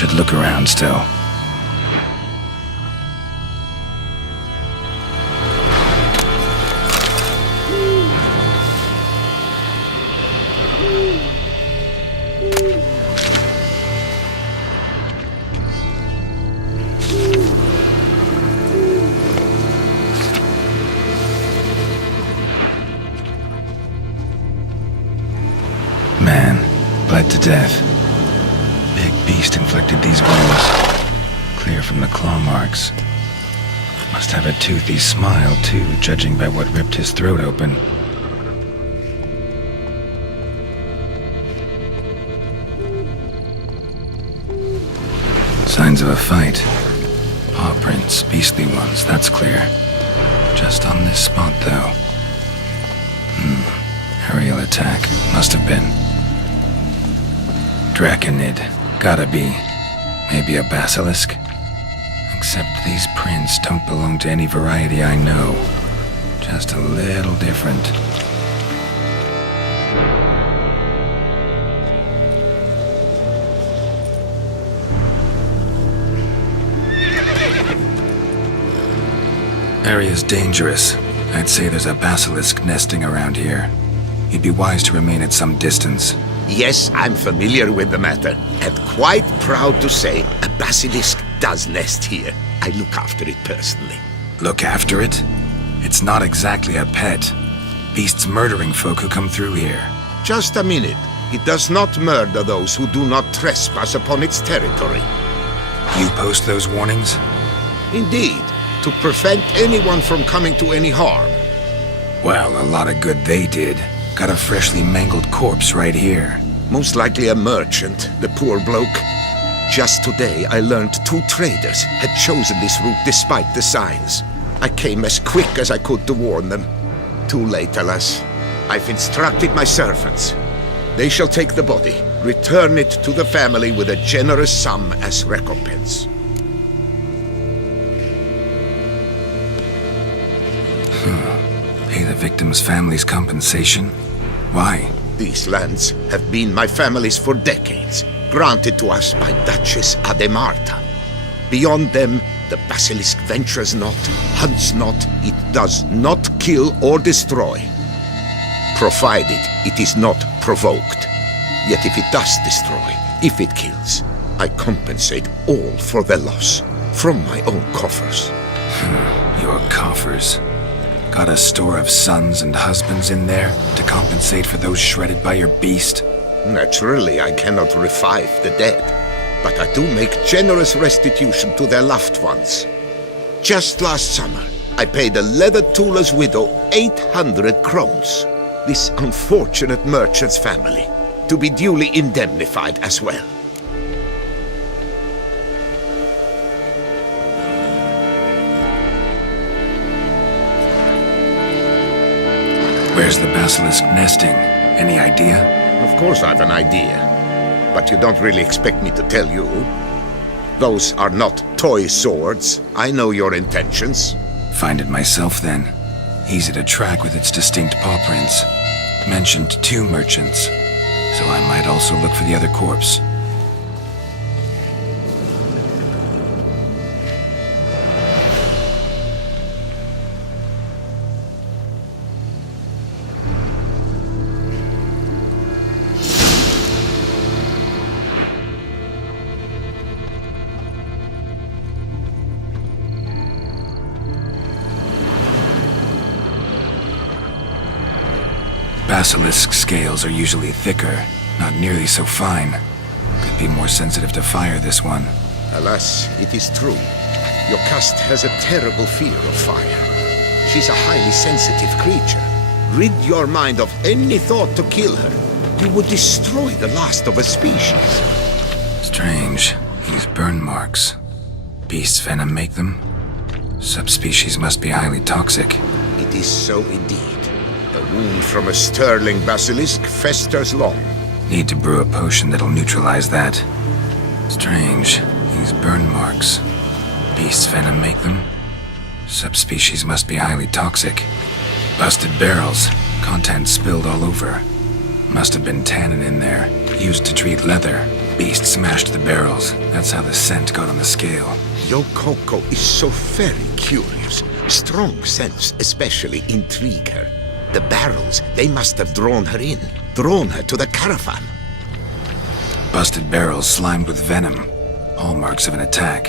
Should look around still. Man, bled to death. Big beast inflicted these wounds. Clear from the claw marks. Must have a toothy smile, too, judging by what ripped his throat open. Signs of a fight. Paw prints, beastly ones, that's clear. Just on this spot, though. Aerial attack. Must have been. Draconid. Gotta be. Maybe a basilisk? Except these prints don't belong to any variety I know. Just a little different. Area's dangerous. I'd say there's a basilisk nesting around here. You'd be wise to remain at some distance. Yes, I'm familiar with the matter, and quite proud to say a basilisk does nest here. I look after it personally. Look after it? It's not exactly a pet. Beasts murdering folk who come through here. Just a minute. It does not murder those who do not trespass upon its territory. You post those warnings? Indeed, to prevent anyone from coming to any harm. Well, a lot of good they did. Got a freshly mangled corpse right here. Most likely a merchant, the poor bloke. Just today, I learned 2 traders had chosen this route despite the signs. I came as quick as I could to warn them. Too late, alas. I've instructed my servants. They shall take the body, return it to the family with a generous sum as recompense. Pay the victim's family's compensation? Why? These lands have been my family's for decades, granted to us by Duchess Ademarta. Beyond them, the Basilisk ventures not, hunts not, it does not kill or destroy. Provided it is not provoked. Yet if it does destroy, if it kills, I compensate all for the loss, from my own coffers. Your coffers? Got a store of sons and husbands in there to compensate for those shredded by your beast? Naturally, I cannot revive the dead, but I do make generous restitution to their loved ones. Just last summer, I paid a leather tooler's widow 800 crowns, this unfortunate merchant's family, to be duly indemnified as well. Where's the basilisk nesting? Any idea? Of course I've an idea, but you don't really expect me to tell you. Those are not toy swords. I know your intentions. Find it myself then. Easy to track with its distinct paw prints. Mentioned 2 merchants, so I might also look for the other corpse. Basilisk scales are usually thicker, not nearly so fine. Could be more sensitive to fire, this one. Alas, it is true. Your caste has a terrible fear of fire. She's a highly sensitive creature. Rid your mind of any thought to kill her. You would destroy the last of a species. Strange. These burn marks. Beast's venom make them? Subspecies must be highly toxic. It is so indeed. A wound from a sterling basilisk festers long. Need to brew a potion that'll neutralize that. Strange. These burn marks. Beast's venom make them? Subspecies must be highly toxic. Busted barrels. Contents spilled all over. Must have been tannin in there, used to treat leather. beast smashed the barrels. That's how the scent got on the scale. Yokoko is so very curious. Strong scents especially intrigue her. The barrels, they must have drawn her in. Drawn her to the caravan. Busted barrels slimed with venom. Hallmarks of an attack.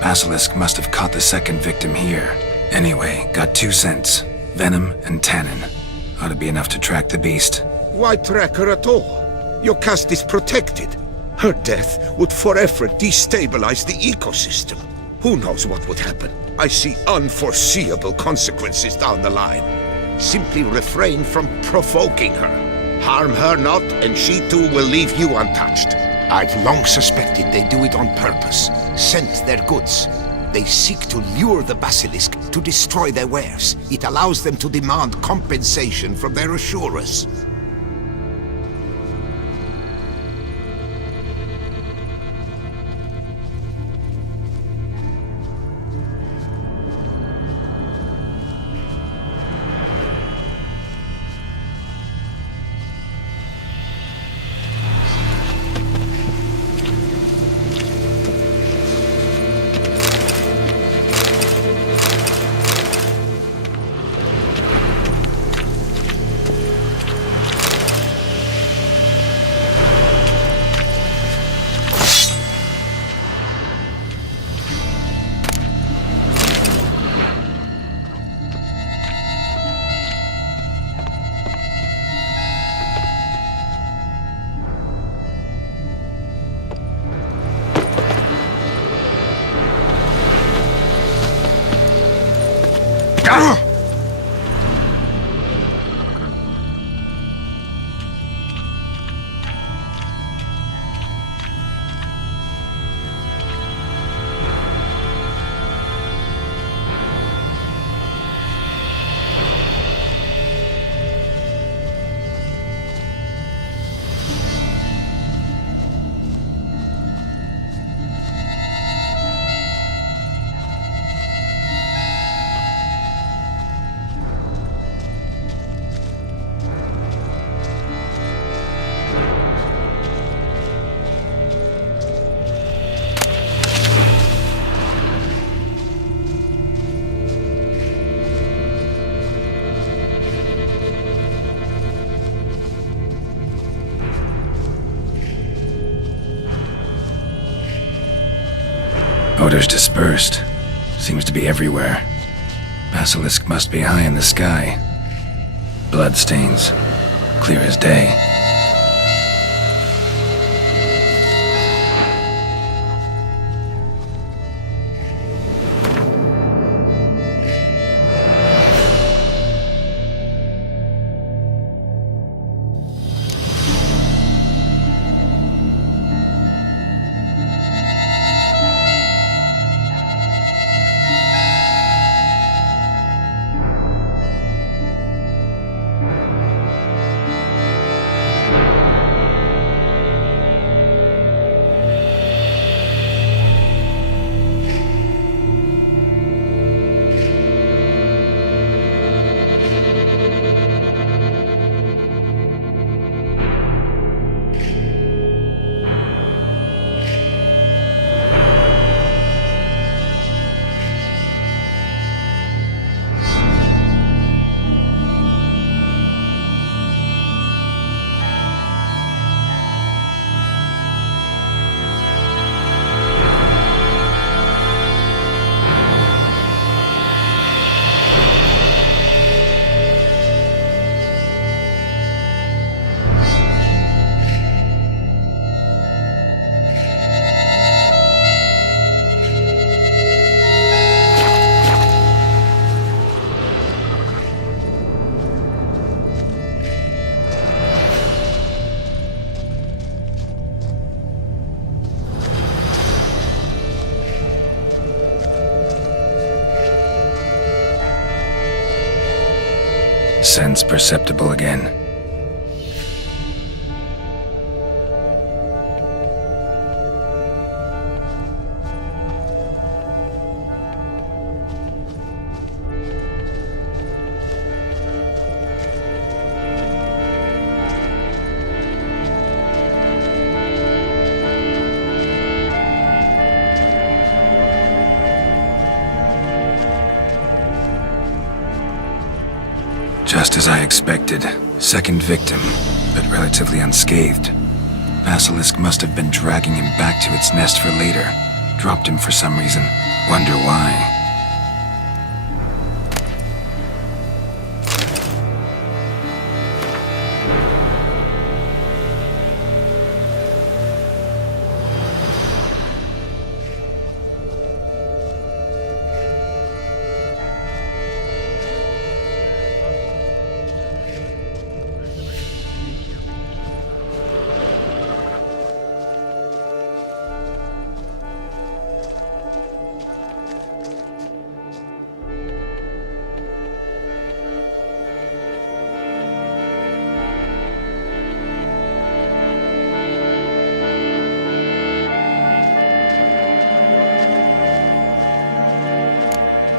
Basilisk must have caught the second victim here. Anyway, got 2 scents. Venom and tannin. Ought to be enough to track the beast. Why track her at all? Your caste is protected. Her death would forever destabilize the ecosystem. Who knows what would happen? I see unforeseeable consequences down the line. Simply refrain from provoking her. Harm her not, and she too will leave you untouched. I've long suspected they do it on purpose. Scent their goods. They seek to lure the Basilisk to destroy their wares. It allows them to demand compensation from their assurers. Odors dispersed. Seems to be everywhere. Basilisk must be high in the sky. Bloodstains. Clear as day. Sense perceptible again. as I expected. Second victim, but relatively unscathed. Basilisk must have been dragging him back to its nest for later. Dropped him for some reason. Wonder why.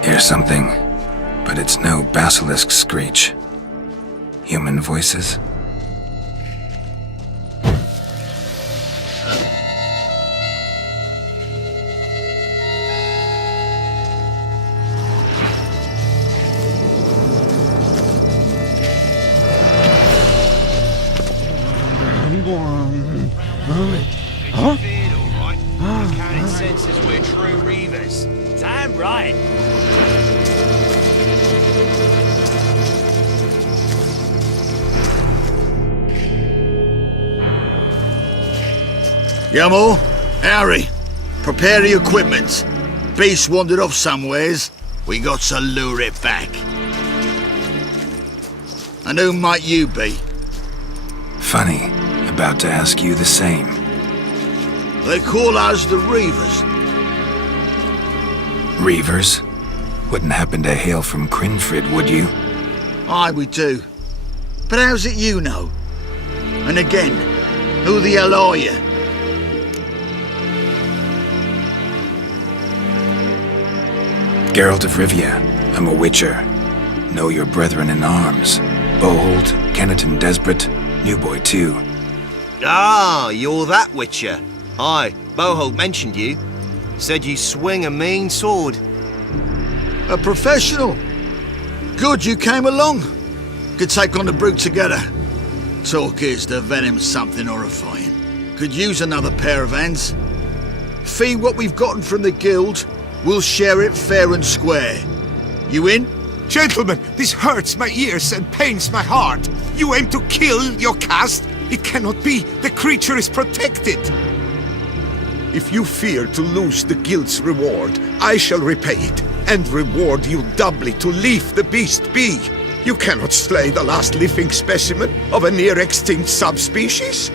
Hear something, but it's no basilisk screech. Human voices? Huh? The cannon senses we're true reavers. Damn right. Yamo, Harry, prepare the equipment. Beast wandered off somewheres. We got to lure it back. And who might you be? Funny, about to ask you the same. They call us the Reavers. Reavers? Wouldn't happen to hail from Crinfrid, would you? Aye, we do. But how's it you know? And again, who the hell are you? Geralt of Rivia. I'm a witcher. Know your brethren in arms. Bohold, Kennet and Desperate, new boy too. Ah, you're that witcher. Aye, Bohold mentioned you. Said you swing a mean sword. A professional. Good you came along. Could take on the brute together. Talk is the venom's something horrifying. Could use another pair of hands. Fee what we've gotten from the guild. We'll share it fair and square. You in? Gentlemen, this hurts my ears and pains my heart. You aim to kill your caste? It cannot be. The creature is protected. If you fear to lose the guild's reward, I shall repay it, and reward you doubly to leave the beast be. You cannot slay the last living specimen of a near-extinct subspecies.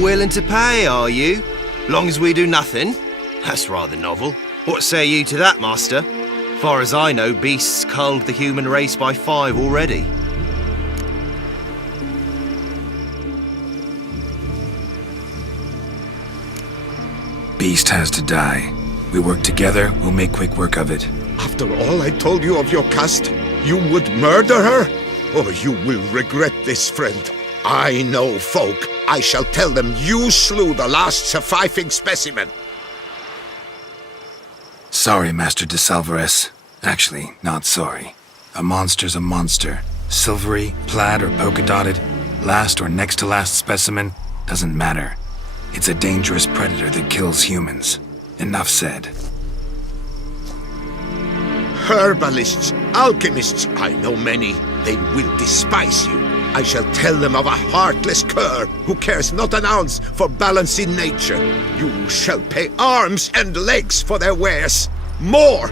Willing to pay, are you? Long as we do nothing? That's rather novel. What say you to that, master? Far as I know, beasts culled the human race by 5 already. Beast has to die. We work together, we'll make quick work of it. After all I told you of your caste, you would murder her? Oh, you will regret this, friend. I know folk. I shall tell them you slew the last surviving specimen. Sorry, Master de Salvarez. Actually, not sorry. A monster's a monster. Silvery, plaid, or polka-dotted, last or next to last specimen, doesn't matter. It's a dangerous predator that kills humans. Enough said. Herbalists, alchemists, I know many. They will despise you. I shall tell them of a heartless cur who cares not an ounce for balance in nature. You shall pay arms and legs for their wares. More!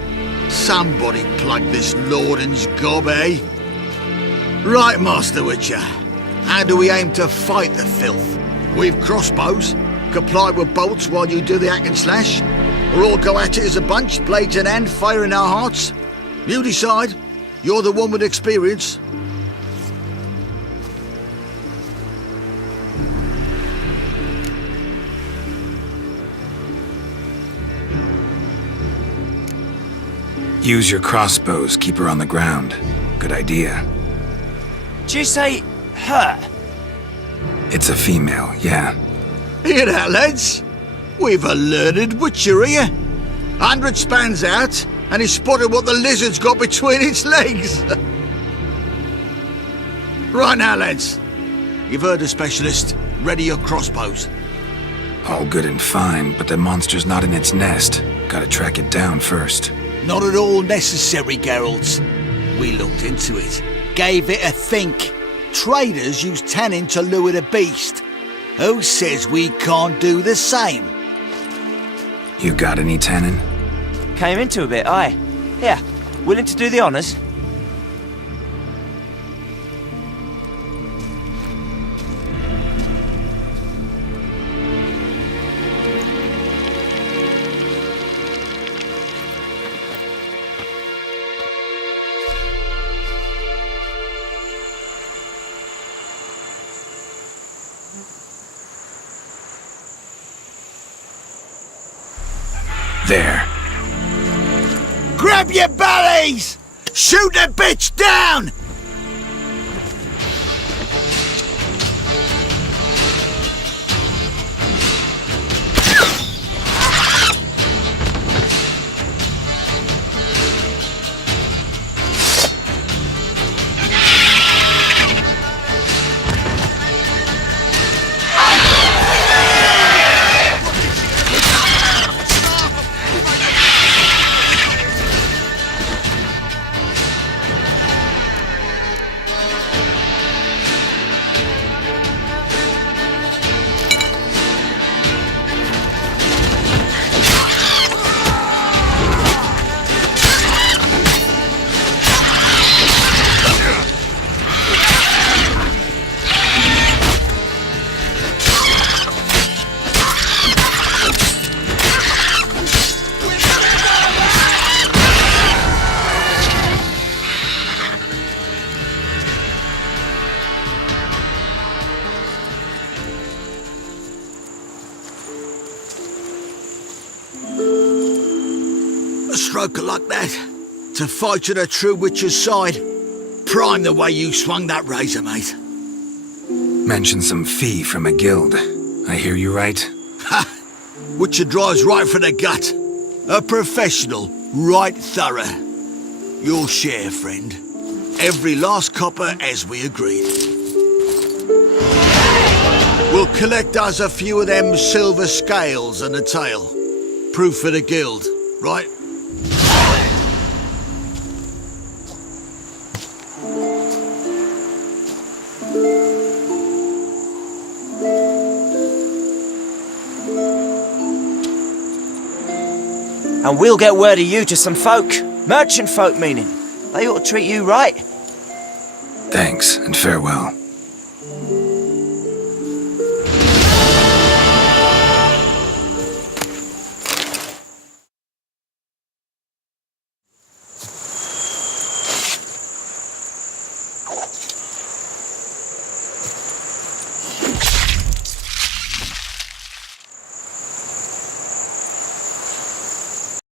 Somebody plug this Lorden's gob, eh? Right, Master Witcher. How do we aim to fight the filth? We've crossbows. Comply with bolts while you do the hack and slash? Or all go at it as a bunch, blades in hand, fire in our hearts? You decide. You're the one with experience. Use your crossbows, keep her on the ground. Good idea. Did you say her? It's a female, yeah. Hear that, lads? We've a learned witcher here. 100 spans out, and he spotted what the lizard's got between its legs. Right now, lads. You've heard the specialist. Ready your crossbows. All good and fine, but the monster's not in its nest. Gotta track it down first. Not at all necessary, Geralt. We looked into it. Gave it a think. Traders use tannin to lure the beast. Who says we can't do the same? You got any tannin? Came into a bit, aye. Yeah, willing to do the honours? There. Grab your bellies! Shoot the bitch down! A stroker like that, to fight at a true witcher's side. Prime the way you swung that razor, mate. Mentioned some fee from a guild. I hear you right? Ha! Witcher drives right for the gut. A professional, right thorough. Your share, friend. Every last copper as we agreed. We'll collect us a few of them silver scales and a tail. Proof for the guild, right? And we'll get word of you to some folk. Merchant folk, meaning. They ought to treat you right. Thanks, and farewell.